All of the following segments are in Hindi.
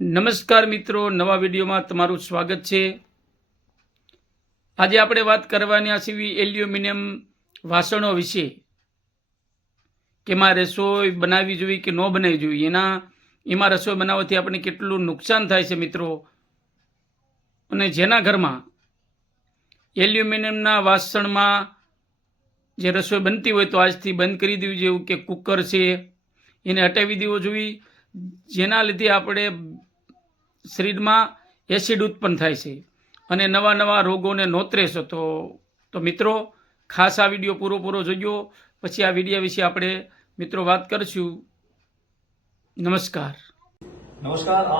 નમસ્કાર મિત્રો, નવા વિડીયોમાં તમારું સ્વાગત છે। આજે આપણે વાત કરવાની છીએ એલ્યુમિનિયમ વાસણો વિશે, કે એમાં રસોઈ બનાવવી જોઈએ કે ન બનાવવી જોઈએ, એમાં રસોઈ બનાવવાથી આપણને કેટલું નુકસાન થાય છે મિત્રો। અને જેના ઘરમાં એલ્યુમિનિયમના વાસણમાં જે રસોઈ બનતી હોય તો આજથી બંધ કરી દેવી જોઈએ, કે કુકર છે એને હટાવી દેવો જોઈએ, જેના લીધે આપણે શરીરમાં એસિડ ઉત્પન્ન થાય છે અને નવા નવા રોગોને નોતરે છે। તો મિત્રો ખાસ આ વિડીયો પૂરો જોજો, પછી આ વિડીયો વિશે આપણે મિત્રો વાત કરશું। नमस्कार।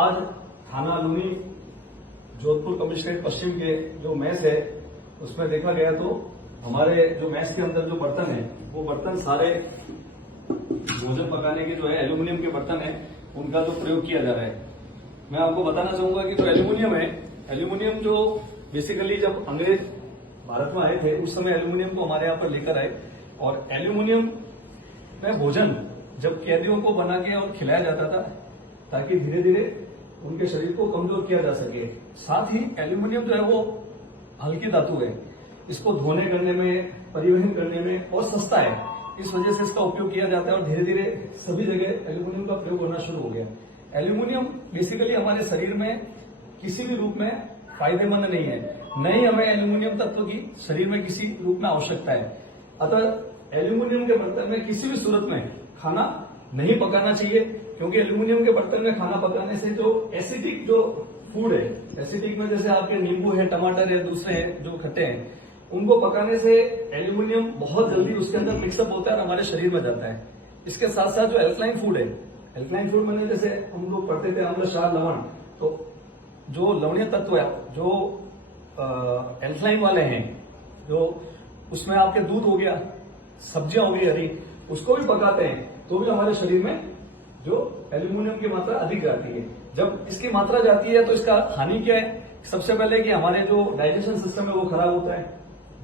आज थाना लूनी जोधपुर कमिश्नरेट पश्चिम के जो मैस है उसमें देखा गया तो हमारे जो मैस के अंदर जो बर्तन है वो बर्तन सारे भोजन पकाने के जो है एल्यूमिनियम के बर्तन है उनका जो प्रयोग किया जा रहा है। मैं आपको बताना चाहूंगा कि जो एल्यूमिनियम है, एल्यूमिनियम जो बेसिकली जब अंग्रेज भारत में आए थे उस समय एल्यूमिनियम को हमारे यहाँ पर लेकर आए, और एल्यूमिनियम में भोजन जब कैदियों को बना के और खिलाया जाता था ताकि धीरे धीरे उनके शरीर को कमजोर किया जा सके। साथ ही एल्यूमिनियम जो है वो हल्की धातु है, इसको धोने करने में, परिवहन करने में और सस्ता है, इस वजह से इसका उपयोग किया जाता है और धीरे धीरे सभी जगह एल्यूमिनियम का प्रयोग होना शुरू हो गया। एल्यूमिनियम बेसिकली हमारे शरीर में किसी भी रूप में फायदेमंद नहीं है, न ही हमें एल्यूमिनियम तत्व की शरीर में किसी रूप में आवश्यकता है। अतः एल्यूमिनियम के बर्तन में किसी भी सूरत में खाना नहीं पकाना चाहिए, क्योंकि एल्यूमिनियम के बर्तन में खाना पकाने से जो एसिडिक जो फूड है, एसिडिक में जैसे आपके नींबू है, टमाटर है, दूसरे हैं जो खट्टे हैं, उनको पकाने से एल्यूमिनियम बहुत जल्दी उसके अंदर मिक्सअप होता है और हमारे शरीर में जाता है। इसके साथ साथ जो एल्कलाइन फूड है, एल्कलाइन फूड मैंने जैसे हम लोग पढ़ते थे अम्ल क्षार लवण, तो जो लवणीय तत्व है जो एल्कलाइन वाले हैं, जो उसमें आपके दूध हो गया, सब्जियां हो गई हरी, उसको भी पकाते हैं तो भी हमारे शरीर में जो एल्यूमिनियम की मात्रा अधिक जाती है। जब इसकी मात्रा जाती है तो इसका हानि क्या है? सबसे पहले कि हमारे जो डाइजेशन सिस्टम है वो खराब होता है,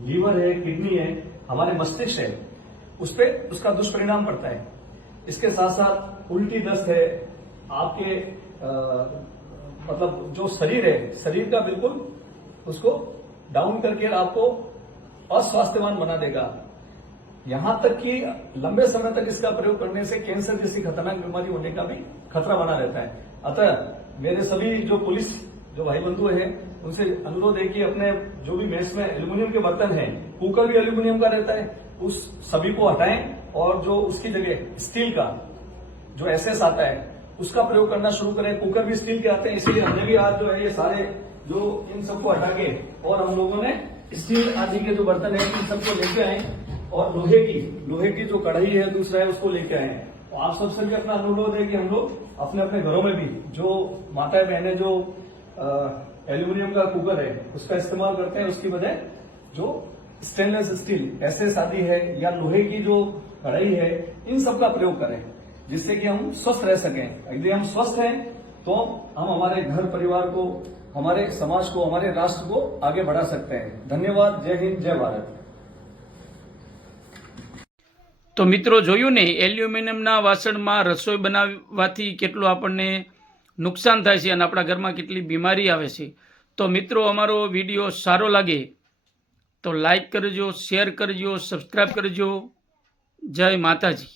लीवर है, किडनी है, हमारे मस्तिष्क है, उस पर उसका दुष्परिणाम पड़ता है। इसके साथ साथ उल्टी दस्त है, आपके मतलब जो शरीर है, शरीर का बिल्कुल उसको डाउन करके आपको अस्वास्थ्यवान बना देगा। यहां तक कि लंबे समय तक इसका प्रयोग करने से कैंसर जैसी खतरनाक बीमारी होने का भी खतरा बना रहता है। अतः मेरे सभी जो पुलिस जो भाई बंधु हैं उनसे अनुरोध है कि अपने जो भी मेस में एल्यूमिनियम के बर्तन हैं, कुकर भी एल्यूमिनियम का रहता है, उस सभी को हटाएं और जो उसकी जगह स्टील का जो एसएस आता है उसका प्रयोग करना शुरू करें। कुकर भी स्टील के आते हैं, इसलिए हमने भी आज जो है ये सारे जो इन सबको हटा के और हम लोगों ने स्टील आदि के जो बर्तन है इन सबको लेके आए, और लोहे की जो कढ़ाई है दूसरा है उसको लेके आए। तो आप सबसे भी अपना अनुरोध है कि हम लोग अपने अपने घरों में भी जो माताएं बहनें जो एल्यूमिनियम का कुकर है उसका इस्तेमाल करते हैं, उसकी बजाय जो स्टेनलेस स्टील एसएस आदि है या लोहे की जो कढ़ाई है इन सब का प्रयोग करें, जिससे कि हम स्वस्थ रह सकें। यदि हम स्वस्थ हैं तो हम हमारे घर परिवार को, हमारे समाज को, हमारे राष्ट्र को आगे बढ़ा सकते हैं। धन्यवाद। जय हिंद, जय भारत। તો મિત્રો જોયું ને, એલ્યુમિનિયમના વાસણમાં રસોઈ બનાવવાથી કેટલું આપણને નુકસાન થાય છે અને આપણા ઘરમાં કેટલી બીમારી આવે છે। તો મિત્રો અમારો વિડીયો સારો લાગે તો લાઈક કરજો, શેર કરજો, સબસ્ક્રાઈબ કરજો। જય માતાજી।